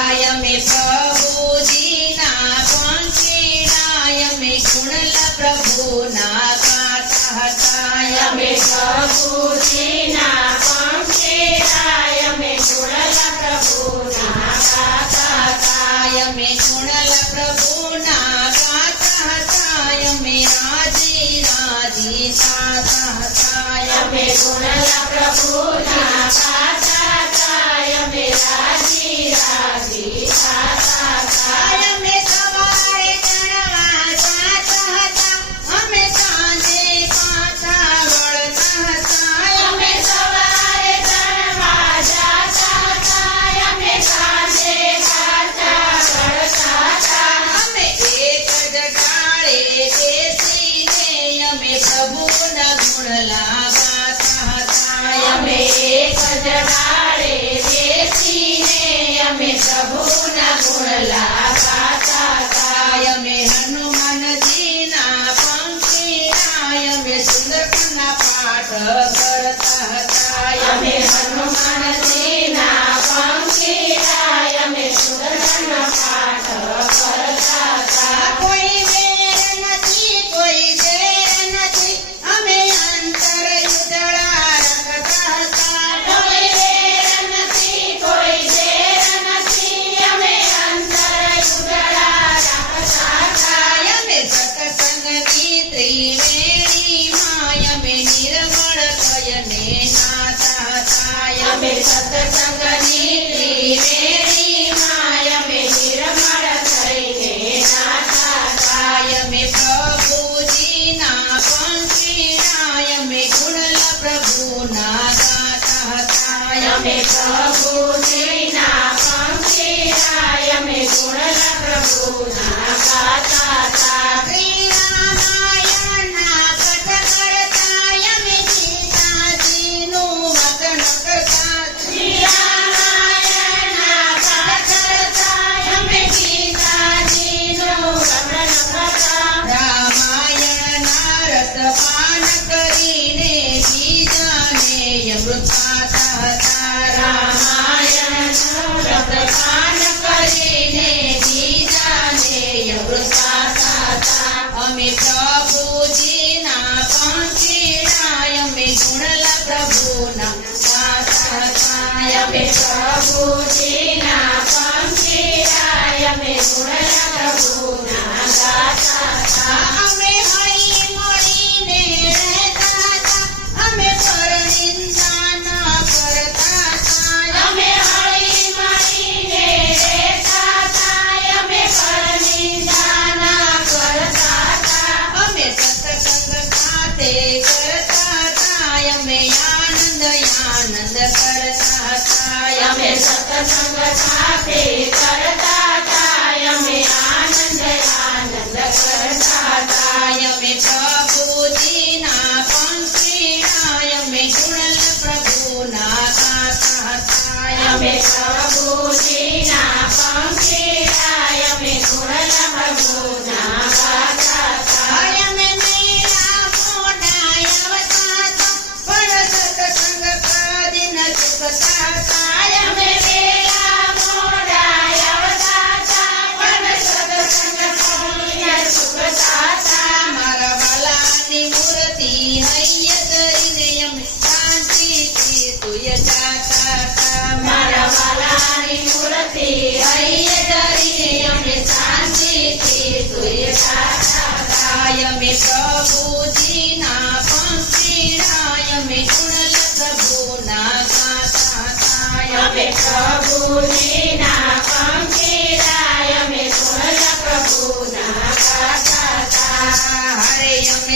અમે પ્રભુજીના પંખીડા અમે ગુણલા પ્રભુના ગાતા હતા અમે પ્રભુજીના પંખીડા અમે ગુણલા પ્રભુના ગાતા હતા અમે ગુણલા પ્રભુના ગાતા હતા અમે રાજી રાજી ગાતા હતા અમે ગુણલા પ્રભુના ગાતા હતા અમે રાજી રાજી ગાતા હતા અમે સવારે ચણવા જાતા હતા અમે સાંજે પાછા વળતા હતા અમે સવારે ચણવા જાતા હતા અમે સાંજે પાછા વળતા હતા અમે એક જ ડાળે બેસીને અમે પ્રભુના ગુણલા ગાતા હતા અમે એક જ ડાળે બેસીને અમે પ્રભુના ગુણલા ગાતા હતા અમે હનુમાનજીના પંખીડા અમે સુંદરકાંડના પાઠ કરતા હતા અમે હનુમાનજીના પંખીડા અમે સુંદરકાંડના પાઠ કરતા હતા કોઈ વેર નથી કોઈ ઝેર નથી અમે અંતર ઉજળા રાખતા હતા કોઈ વેર નથી કોઈ ઝેર નથી અમે અંતર ઉજળા રાખતા હતા અમે સત્સંગની ત્રિવેણીમાં અમે નિર્મળ થઈને નાતા હતા અમે સત્સંગની ત્રિવેણીમાં અમે નિર્મળ થઈને નાતા હતા અમે પ્રભુજીના પંખીડા અમે ગુણલા પ્રભુના ગાતા હતા અમે પ્રભુજીના પંખીડા અમે ગુણલા પ્રભુના ગાતા હતા શ્રીરામાયણના કથ કરતા અમે ગીતાજીનું વચન કરતા શ્રી રામાયણના પાઠ કરતા અમે ગીતાજીનું વર્ણન કરતા રામાયણના રસપાન કરીને બીજાને અમૃત પાતા હતા રામાયણનું રસપાન કરીને બીજાને અમૃત પાતા હતા અમે પ્રભુજીના પંખીડા અમે ગુણલા પ્રભુના ગાતા હતા અમે પ્રભુજીના પંખીડા અમે ગુણલા પ્રભુના ગાતા હતા અમે હળી મળીને રહેતા હતા અમે પરનિંદા ન કરતા હતા અમે હળી મળીને રહેતા હતા અમે પરનિંદા ના કરતા હતા અમે સત્સંગ સાથે કરતા હતા અમે આનંદ કરતા હતા અમે સત્સંગ સાથે કરતા હતા અમે આનંદ કરતા હતા અમે પ્રભુજીના પંખીડા અમે ગુણલા પ્રભુના ગાતા હતા અમે પ્રભુજીના પંખીડા અમે ગુણલા પ્રભુના ગાતા હતા અમે મેળા મોઢા આવતા હતા પણ સત્સંગ કદી ન ચૂકતા હતા અમે વેલા મોડા આવતા હતા પણ સત્સંગ કરીને ચૂકતા હતા મારા વાલાની મૂર્તિ હૈયે ધરીને અમે શાંતિથી સુઈ જાતા હતા મારા વાલાની મૂર્તિ હૈયે ધરીને અમે શાંતિથી સૂઈ જાતા હતા અમે પ્રભુજીના પંખીડા અમે ગુણલા પ્રભુના ગાતા હતા અમે પ્રભુજીના